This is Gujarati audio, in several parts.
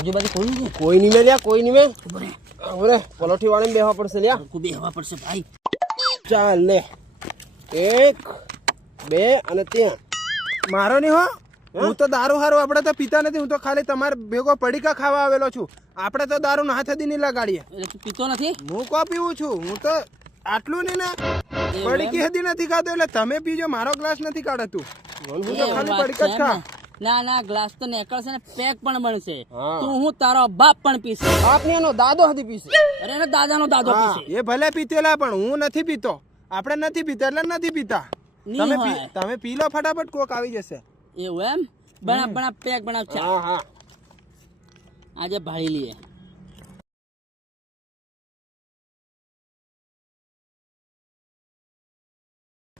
આજુબાજુ કોઈ નહીં. કોઈ નહીં મે લ્યા, કોઈ નહીં મે. અરે પલોઠી વાળીને બેહવા પડશે લ્યા. કોઈ બેહવા પડશે ભાઈ. ચાલ લે, 1 2 અને 3. મારો નહીં હો, હું તો દારૂ હારું આપણે તો પીતા નથી. હું તો ખાલી તમારે ભેગો પડીકા ખાવા આવેલો છું. આપણે તો દારૂ ના હાથેથી નહીં લગાડીએ. એટલે તું પીતો નથી? હું કો પીવું છું? હું તો આટલું નહીં ને પડીકી હદી નથી ખાતો. એટલે તમે પીજો, મારો ગ્લાસ નથી કાઢતું. હું તો ખાલી પડીકા જ ખા. ના ના, ગ્લાસ તો નીકળશે ને પેક પણ બનશે. તું હું તારો બાપ પણ પીશે. આપને એનો દાદો હતી પીશે. અરે એનો દાદાનો દાદો પીશે. એ ભલે પીતેલા પણ હું નથી પીતો. આપણે નથી પીતા એટલે નથી પીતા. તમે પી લો ફટાફટ, કોક આવી જશે. એવું એમ? બના પેક બનાવ. હા હા, આજે ભાળી લઈએ.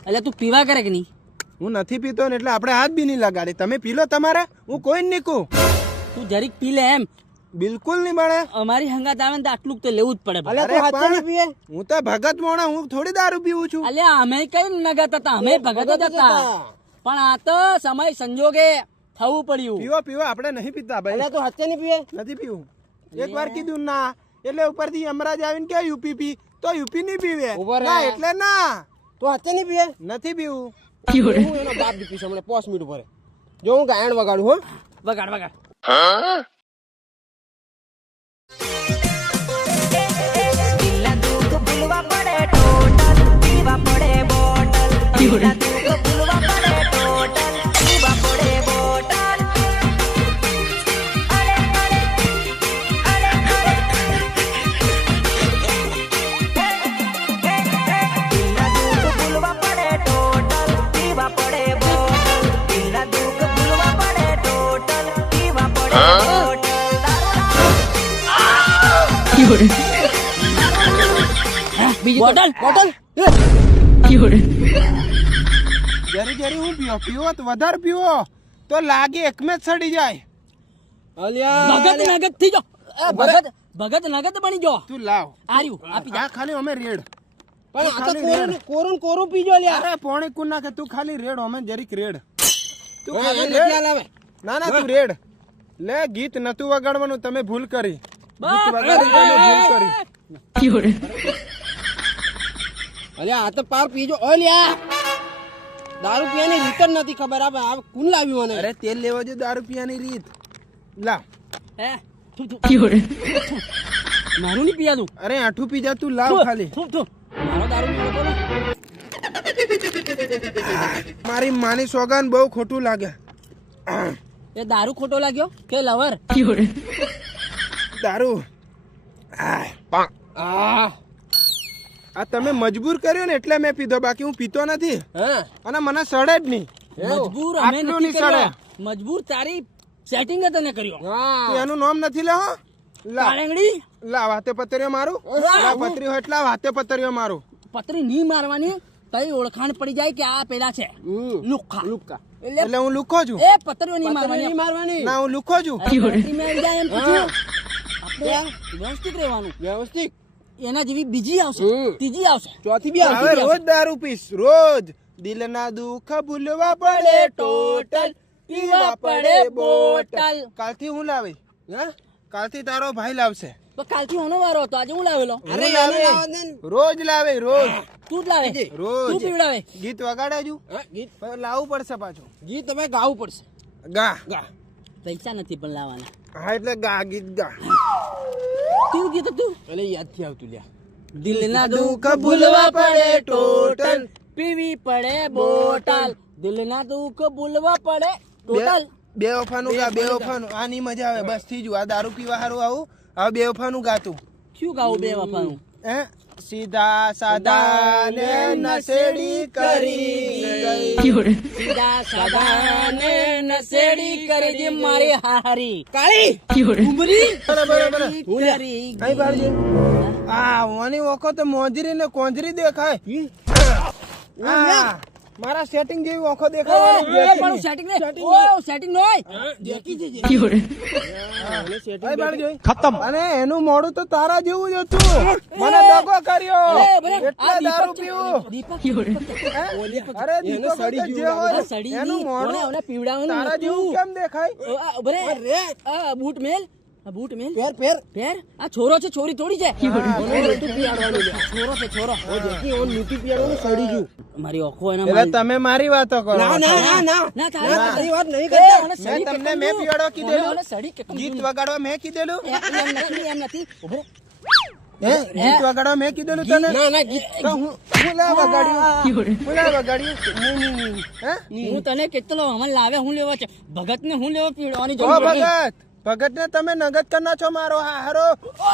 એટલે તું પીવા કરે કે નહીં? હું નથી પીતો ને એટલે આપણે હાથ બી નહીં લગાડી. તમે પી લો તમારે, હું કોઈ નહીં કહું. તું જરીક પી લે એમ. બિલકુલ નહીં મળે. અમારી હંગાત આવે ને તો આટલું તો લેવું જ પડે. અલ્યા તું હાથે નહીં પીએ? હું તો ભગત મોણા, હું થોડી દારૂ પીવું છું. અલ્યા અમે કઈ નગત હતા, અમે ભગત જ હતા. પણ આ તો સમય સંજોગે થવું પડ્યું. પીવો પીવો, આપણે નહીં પીતા ભાઈ. અલ્યા તું હાથે નહીં પીએ? નથી પીવું. એક વાર કીધું ના, એટલે ઉપરથી યમરાજ આવીને કે યુપી પી, તો યુપી નહીં પીવે. ના એટલે ના. તું હાથે નહીં પીએ? નથી પીવું. હું એનો બાપ બી પીશે હમણાં 5 મિનિટ ભરે. જો હું ગાયણ વગાડું હો. વગાડ વગાડ. Bottle bottle. જરી જરી હું પીવો તો વધારે પીવો તો લાગે એકમે જ સડી જાય. અલ્યા ભગત નગત થઈ જો. ભગત નગત બની જો. તું લાવ. આર્યું આપી જા. આ ખાલી અમે રેડ. પણ આ તો કોરું કોરું પીજો લ્યા. અરે પોણી કુન નાખે. તું ખાલી રેડ, અમે જરીક રેડ. તું હા, ખાલી એને રેડ. ખ્યાલ આવે. ના ના તું રેડ લે. ગીત નતું વગાડવાનું, તમે ભૂલ કરી. બસ. ગીત વગાડી તમે ભૂલ કરી. અલ્યા આ તો પાર પીજો. અલ્યા દારૂ પીવાની રીત જ નથી ખબર. આ કોણ લાવ્યું મને? અરે તેલ લેવા જો દારૂ પીવાની રીત. લાવ. હે મારું નહીં પીયા તું. અરે આઠું પી જા તું. લાવ ખાલી. મારો દારૂ પીવો બોલો. મારી માની સોગાન બહુ ખોટું લાગે. એ દારૂ ખોટો લાગ્યો કે લવર? દારૂ આ તમે મજબૂર કર્યો ને એટલે મેં પીધો, બાકી હું પીતો નથી. હા, અને મને સડે જ નહીં. મજબૂર અમે આટલું નથી નહીં સડે. કર્યો. મજબૂર તારી સેટિંગ તને કર્યો. હા. તું એનું નામ નથી લેવો. લાવ કાળેંગડી લાવ હાથે પતરીઓ મારું. લાવ પતરી હોય એટલે હાથે પતરીઓ મારું. પતરી નહીં મારવાની. તઈ ઓળખાણ પડી જાય કે આ પેલા છે લુખ્ખા. લુક્કા. એટલે હું લુખો છું. એ પતરીઓ નહીં મારવાની. મારવાની. ના હું લુખો છું. પતરી મેં આવી જાય એમ પૂછ્યું. આપણે વ્યવસ્થિત રહેવાનું. વ્યવસ્થિત. એના જેવી બીજી આવશે, ત્રીજી આવશે, ચોથી બી હવે આવતી. રોજ દારૂ પીશ રોજ. દિલના દુઃખ ભૂલવા પડે ટોટલ, પીવા પડે બોટલ. કાલથી હું લાવી. હા? કાલથી તારો ભાઈ લાવશે. તો કાલથી હોનો વારો હતો, આજે હું લાવેલો. અરે હું એને લાવે. લાવો દે ને. રોજ લાવે રોજ. તું જ લાવે, રોજ. તું પીવડાવે. ગીત વગાડે છું. હા, ગીત લાવવું પડશે પાછું. ગીત તમે ગાવું પડશે. ગા. ગા. પૈસા નથી પણ લાવવાના. હા એટલે ગા ગીત ગા. તું ગીત તું. એટલે યાદ થી આવતું લ્યા. દિલના દુઃખ ભૂલવા પડે ટોટલ, પીવી પડે બોટલ. દિલના દુઃખ ભૂલવા પડે ટોટલ. બે વફાનું ગા. બે વફાનું. આની મજા આવે બસ. થી જુ આ દારૂ પીવા હારું આવું. હવે બે વફાનું ગાતું. શું ગાવું બે વફાનું? હે સીધા સાદા ને નસેડી કરી ગઈ. સીધા સાદા ને નસેડી કરી દે મારી હારી. કાળી ઉમરી બરાબર કરી અહીં બાળજી. આ વાની વખો તો મોજરી ને કોંજરી દેખાય. હા, મારા સેટિંગ જેવી વખો દેખાય. પણ સેટિંગ ને સેટિંગ નો ખતમ. અને એનું મોડું તો તારા જેવું જ હતું. મને દગો કર્યો એટલે દારૂ પીવું. અરે દીપક વખત જે હોય એનું મોડું તારા જેવું કેમ દેખાય? બૂટ મેલ આ બૂટ મેલ પેર પેર પેર આ છોરો છે છોરી થોડી છે નીતિ પીયાડવાનું લે. છોરો છે છોરો ઓ જેથી ઓન નીતિ પીયાડવાનું સડી ગયું. મારી આંખો એના એટલે તમે મારી વાતો કરો ના ના ના ના ના તારી વાત નહીં એ, કરતા. મને મેં સડી તમને કેટલું? મેં પીવાડવા કીધેલું? મને સડી કેટલું? ગીત વગાડવા મેં કીધેલું એમ નથી ઉભો રે. હે ગીત વગાડવા મેં કીધેલું તને ના ના ગીત તો હું લા વગાડ્યું હું લા વગાડ્યું હે હું તને કેટલો અમલ લાવે હું લેવા છે ભગત ને હું લેવા પીડવાની ઓ જરૂર નથી. ભગત ને તમે નગદ કરના છો મારો હારો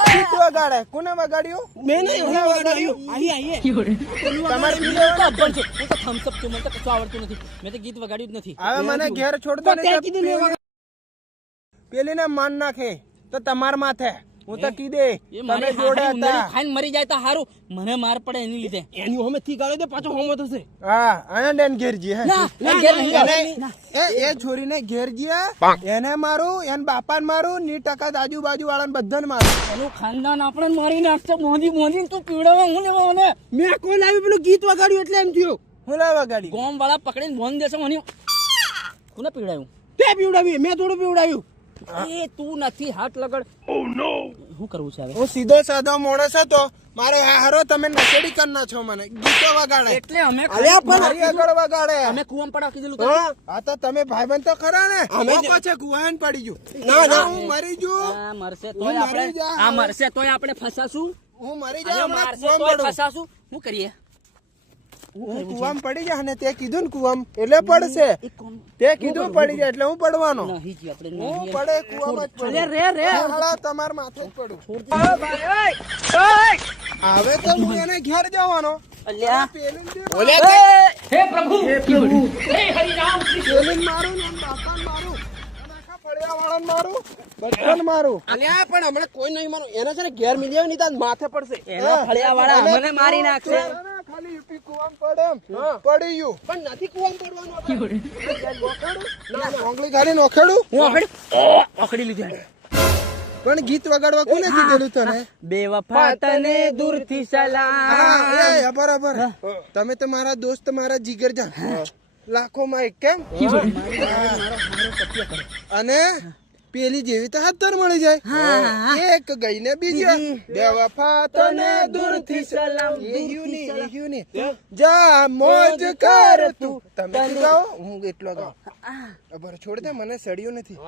ગીત વગાડે કોને વગાડ્યું મેં નહીં હું વગાડ્યું. આઈએ તમારે પી લેવાનું? અબ્બલ છું હું તો થમ્સ અપ છું મને તો કશું આવડતું નથી મેં તો ગીત વગાડ્યું જ નથી હવે મને ઘેર છોડ દો તો તે કીધું નહીં ને પેલી ને માન નાખે તો તમાર માથે હું તો કીધે એ તમે મારી જોડે હાહારી હતા ઉંદરડી ખાઈને મરી જાય તો હારું મને માર પડે એની લીધે એની હોમે થી ગાળે દે પાછો હોમો થશે. હા આયા બેન ઘેરજી હે ના ના ઘેર નહીં એને- એ છોરીને ઘેરજી એને મારું એને બાપાને મારું 90% આજુબાજુ વાળાને બધાને મારું એનું ખાનદાન આપણે મારી નાખશે મોદી મોદી તું પીવડાવે હું લેવા મને મેં કોઈ લાવી પેલું ગીત વગાડ્યું એટલે એમ થયું. હું લા વગાડી ગોમ વાળા પકડીને બોન દેશે મને કોને પીવડાવ્યું તે પીવડાવ્યું મેં થોડું પીવડાવ્યું. એ તું નથી હાથ લગડ શું કરવું છે હવે હું સીધો સાધો માણસ હતો મારે હારો તમે નશેડી કરના છો મને ગીતો વગાડે એટલે અમે અલ્યા પણ મારી આગળ વગાડે અમે કુવામ પડાવ કીધેલું તને? હા આ તો તમે ભાઈબંધ તો ખરા ને અમે અમે છે ગુહાન પડી ગયું ના, ના. હું મરી જુ આ મરશે હું તોય મરી આપણે જા. આ મરશે તોય આપણે ફસાશું હું મરી અને જા મારશે તોય ફસાશું શું કરીએ હું કુવામ પડી જા અને તે કીધું ને કુવામ એટલે પડશે એ કોણ તે કીધું પડી જાય એટલે હું પડવાનો નહીં જી આપણે હું નહીં. પડે કુવામાં જ પડું. અરે રે હાલા તમાર માથે જ પડું હવે તો હું એને ઘેર જવાનો અલ્યા પેલીને દે ઓલે પેલીને મારું ને આમ બાપાને મારું અને આખા ફળિયાવાળાને મારું બધાને મારું અલ્યા પણ હમણાં કોઈ નહીં માનો એને છે ને ઘેર મિલી આવે નહીં તો માથે પડશે. એના ફળિયાવાળા મને મારી નાખશે ખાલી યુપી કુવામ પડે એમ. પડી ગયું પણ નથી કુવામ પડવાનું આપણે. ના મોંગલી ખાલી નોખેડું હું આખડી લીધી પણ ગીત વગાડવા કોને કીધેલું તને બેવફા તને દૂરથી સલામ હા, એ બરાબર તમે તો મારા દોસ્ત મારા જીગર જા લાખો માં એક કેમ અને પેલી જેવી તો હાથ મળી જાય એક ગઈ ને બીજી બેવફા તને દૂરથી સલામ એહ્યું ની જા મોજ કર તું તમે શું ગાઓ હું એટલો ગાઉં અબર છોડ દે મને સડ્યું નથી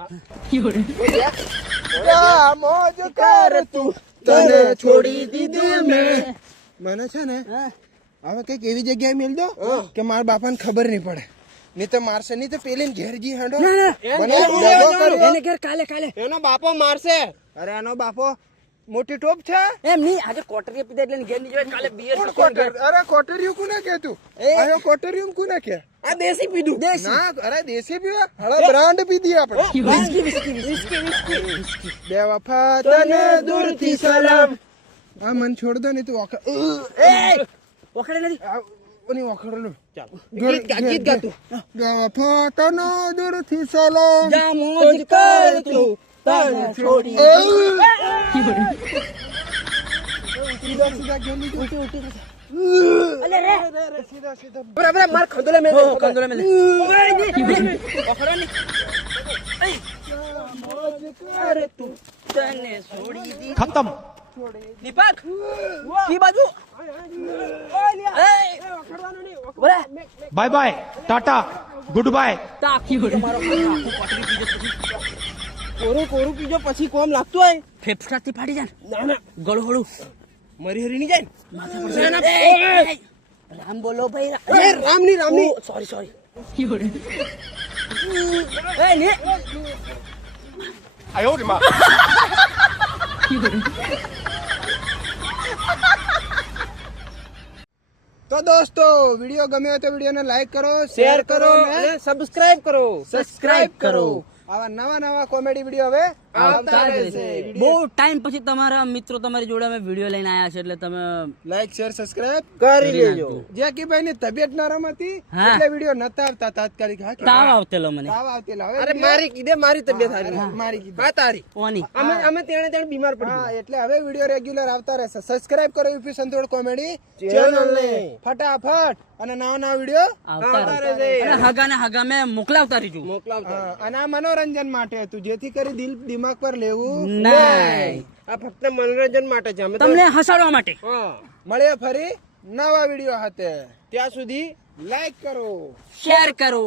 જા મોજ કર તું તને છોડી દીધી મેં મને છે ને હવે કઈક એવી જગ્યાએ મેલ દો કે મારા બાપાને ખબર નહીં પડે નહીં તો મારશે નહીં તો પેલી ઘેરજી હાંડો મને દગો કર્યો. એને ઘેર કાલે કાલે એનો બાપો મારશે. અરે આનો બાપો મોટી ટોપ છે એમ નહીં આજે કોટરીએ પીધા એટલે ઘેર ની જોડે કાલે બિયર કોણ કોટર અરે કોટરિયું કોને કે તું આયો કોટરિયું કોને કે આ દેશી પીધું. ના અરે દેશી પીવા હળે બ્રાન્ડ પીધી આપણે બે વફા તને દૂરથી સલામ આ મન છોડ દો નહીં તું ઓખડે નથી ઓની ઓખડલું ચાલ ગીત ગા તું. બે વફા તને દૂરથી સલામ જા મોજ કર તું તને છોડી સીધા સીધા ગેલી તું અલે રે સીધા સીધા બરાબર માર ખંડોલે મેં કંદોલે મેલે ઓખડો ની મોજ કર તું તને છોડી દી खत्म દીપક કી બાજુ બોલે bye bye tata goodbye તાકી તમારો આખું કોટરી પીજો કોરું કોરું પીજો પછી કોમ લાગતું હોય. ફેફસાથી ફાટી જાય ના ના ગળોળું મરી હરી નહીં જાય ને. માથે પડશે રામ બોલો ભાઈ અરે રામની રામની સોરી સોરી એ ને તો દોસ્તો વિડીયો ગમે હોય તો વિડીયોને લાઈક કરો શેર કરો અને સબસ્ક્રાઇબ કરો. સબસ્ક્રાઇબ કરો આવા નવા નવા કોમેડી વિડીયો હવે આવતા રહેશે બહુ ટાઈમ પછી તમારા મિત્રો તમારી જોડે અમે વિડીયો લઈને આયા છે એટલે તમે લાઈક શેર સબસ્ક્રાઇબ કરી લેજો. જેકીભાઈ ની તબિયત નરમ હતી હા. એટલે વિડીયો નતા આવતા તાત્કાલિક હા કે તાવ આવતેલો મને તાવ આવતેલા હવે અરે મારી કીધે મારી તબિયત હારી. મારી કીધું હા તારી ઓની અમે તેણે તેણે બીમાર પડી હા એટલે હવે વિડીયો રેગ્યુલર આવતા રહેશે સબસ્ક્રાઇબ કરો યુપી સંતોડ કોમેડી ચેનલ ને ફટાફટ અને નવા નવા વિડીયો આવતા રહે અને હગા મેં મોકલાવતા રહીશું મોકલાવતા. અને આ મનોરંજન માટે હતું જેથી કરી દિલ દિમાગ પર લેવું નહીં. આ ફક્ત મનોરંજન માટે છે અમે તો તમને હસાડવા માટે. હા. મળીએ ફરી નવા વિડીયો સાથે ત્યાં સુધી લાઈક કરો શેર કરો.